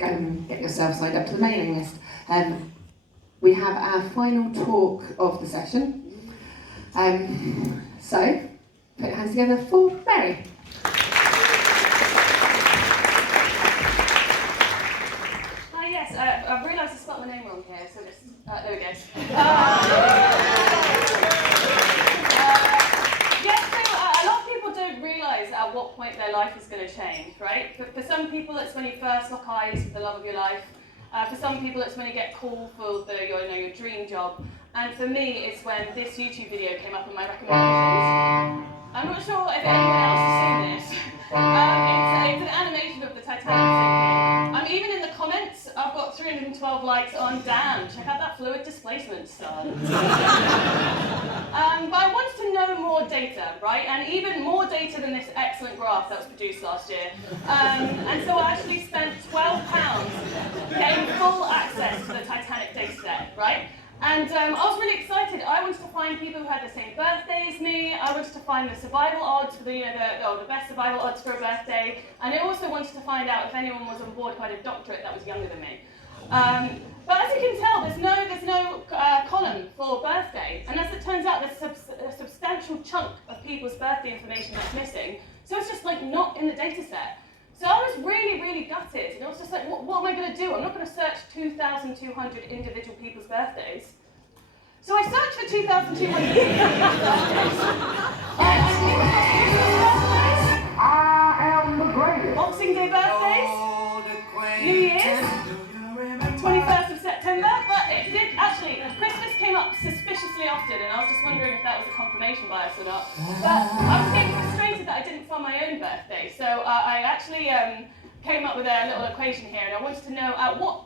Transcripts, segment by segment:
go and get yourself signed up to the mailing list. We have our final talk of the session. So, put your hands together for Mary. Yes, I've realised I spelled my name wrong here, so just, there we go. Yes, so a lot of people don't realise at what point their life is going to change, right? But for some people, it's when you first lock eyes with the love of your life. For some people, it's when you get called for your dream job. And for me, it's when this YouTube video came up in my recommendations. I'm not sure if anyone else has seen this. It's an animation of the Titanic sinking. Even in the comments, I've got 312 likes on damn. Check out that fluid displacement, son. But I wanted to know more data, right? And even more data than this excellent graph that was produced last year. And so I actually spent £12 getting full access to the Titanic dataset, right? And I was really excited. I wanted to find people who had the same birthday as me. I wanted to find the survival odds for the best survival odds for a birthday. And I also wanted to find out if anyone was on board who had a doctorate that was younger than me. But as you can tell, there's no column for birthday. And as it turns out, there's a substantial chunk of people's birthday information that's missing. So it's just like not in the data set. So I was really, really gutted. And I was just like, what am I going to do? I'm not going to search 2,200 individual people's birthdays. So I searched for 2,200 people's birthdays. I am the greatest. Boxing Day birthdays, New Year's, 21st of September, but it did actually, Christmas came up suspiciously often, and I was just wondering if that was a confirmation bias or not. But I was getting frustrated that I didn't find my own birthday, so I actually came up with a little equation here, and I wanted to know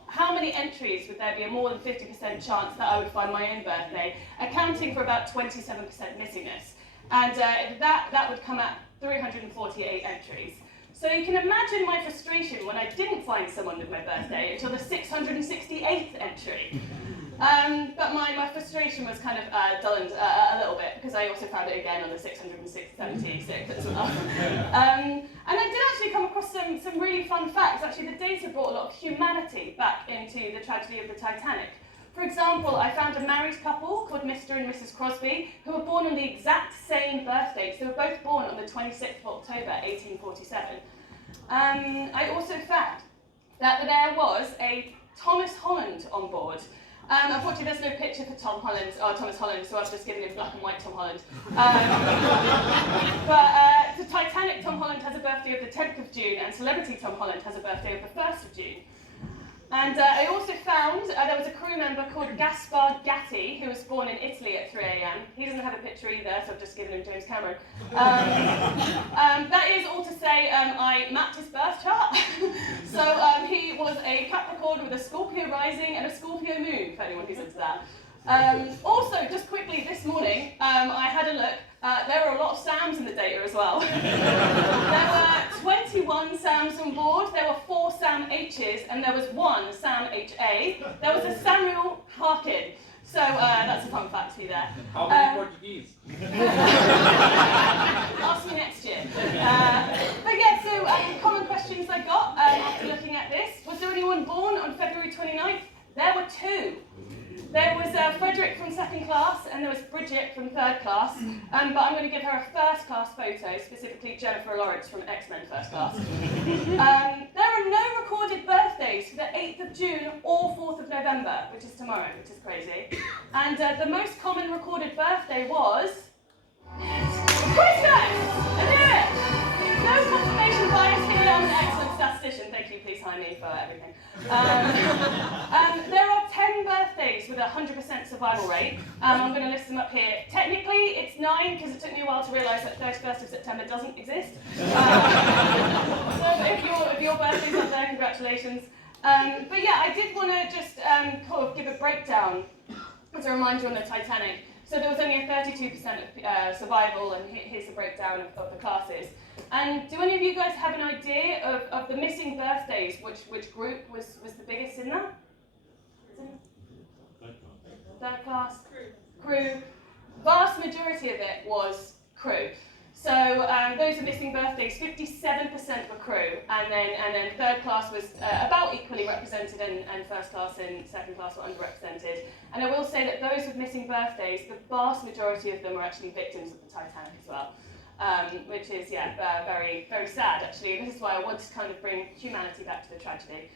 how many entries would there be a more than 50% chance that I would find my own birthday, accounting for about 27% missingness. And that would come at 348 entries. So you can imagine my frustration when I didn't find someone with my birthday until the 668th entry. But my frustration was kind of dulled a little bit because I also found it again on the 676th as well. And I did actually come across some really fun facts. Actually, the data brought a lot of humanity back into the tragedy of the Titanic. For example, I found a married couple called Mr. and Mrs. Crosby who were born on the exact same birthday. So they were both born on the 26th of October, 1847. I also found that there was a Thomas Holland on board. Unfortunately, there's no picture for Thomas Holland, so I've just given him black and white Tom Holland. But the Titanic Tom Holland has a birthday of the 10th of June, and Celebrity Tom Holland has a birthday of the 1st of June. And I also found there was a crew member called Gaspar Gatti, who was born in Italy at 3 a.m. He doesn't have a picture either, so I've just given him James Cameron. That is all to say I mapped his birth chart. So he was a Capricorn with a Scorpio rising and a Scorpio moon, for anyone who's into that. Also, just quickly, this morning, I had a look. There were a lot of Sams in the data as well. There were 21 Sams on board, there were 4 Sam H's, and there was 1 Sam HA. There was a Samuel Harkin. So that's a fun fact for you there. How many Portuguese? Ask me next year. But yeah, so common questions I got after looking at this. Was there anyone born on February 29th? There were 2. There was Frederick from 2nd class, and there was Bridget from 3rd class, but I'm going to give her a 1st class photo, specifically Jennifer Lawrence from X-Men 1st class. There are no recorded birthdays for the 8th of June or 4th of November, which is tomorrow, which is crazy. And the most common recorded birthday was Christmas! I knew it! No confirmation bias here, I'm an excellent statistician. Thank you, please hire me for everything. There are 10 birthdays with a 100% survival rate. I'm going to list them up here. Technically, it's 9 because it took me a while to realise that 31st of September doesn't exist. So if your birthday's up there, congratulations. But yeah, I did want to just kind of give a breakdown as a reminder on the Titanic. So there was only a 32% of survival, and here's the breakdown of the classes. And do any of you guys have an idea of the missing birthdays, which group was the biggest in that? Third class? Crew. Vast majority of it was crew. So those are missing birthdays, 57% were crew, and then third class was about equally underrepresented and first class and second class were underrepresented. And I will say that those with missing birthdays, the vast majority of them are actually victims of the Titanic as well. Which is, very, very sad actually. This is why I want to kind of bring humanity back to the tragedy.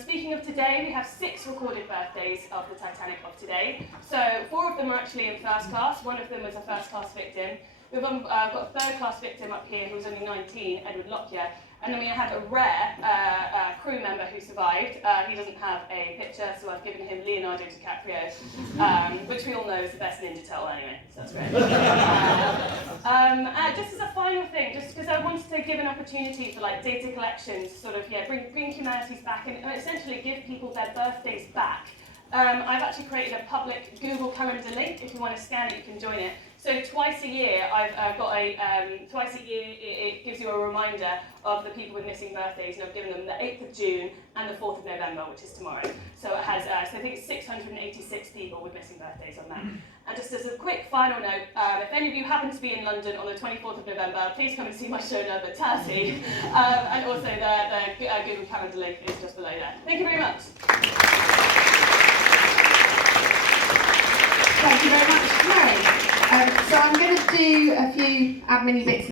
Speaking of today, we have 6 recorded birthdays of the Titanic of today. So 4 of them are actually in first class, 1 of them was a first class victim. We've got a third class victim up here who was only 19, Edward Lockyer. And then we have a rare crew member who survived. He doesn't have a picture, so I've given him Leonardo DiCaprio, which we all know is the best Ninja Turtle anyway, so that's great. Just as a final thing, just because I wanted to give an opportunity for like data collection to sort of bring humanities back and essentially give people their birthdays back. I've actually created a public Google Calendar link. If you want to scan it, you can join it. So twice a year, I've got twice a year it gives you a reminder of the people with missing birthdays, and I've given them the 8th of June and the 4th of November, which is tomorrow. So it has, so I think it's 686 people with missing birthdays on that. And just as a quick final note, if any of you happen to be in London on the 24th of November, please come and see my show number, Tassie. And also the Google Calendar link is just below there. Thank you very much. Thank you very much, Mary. So I'm going to do a few admin bits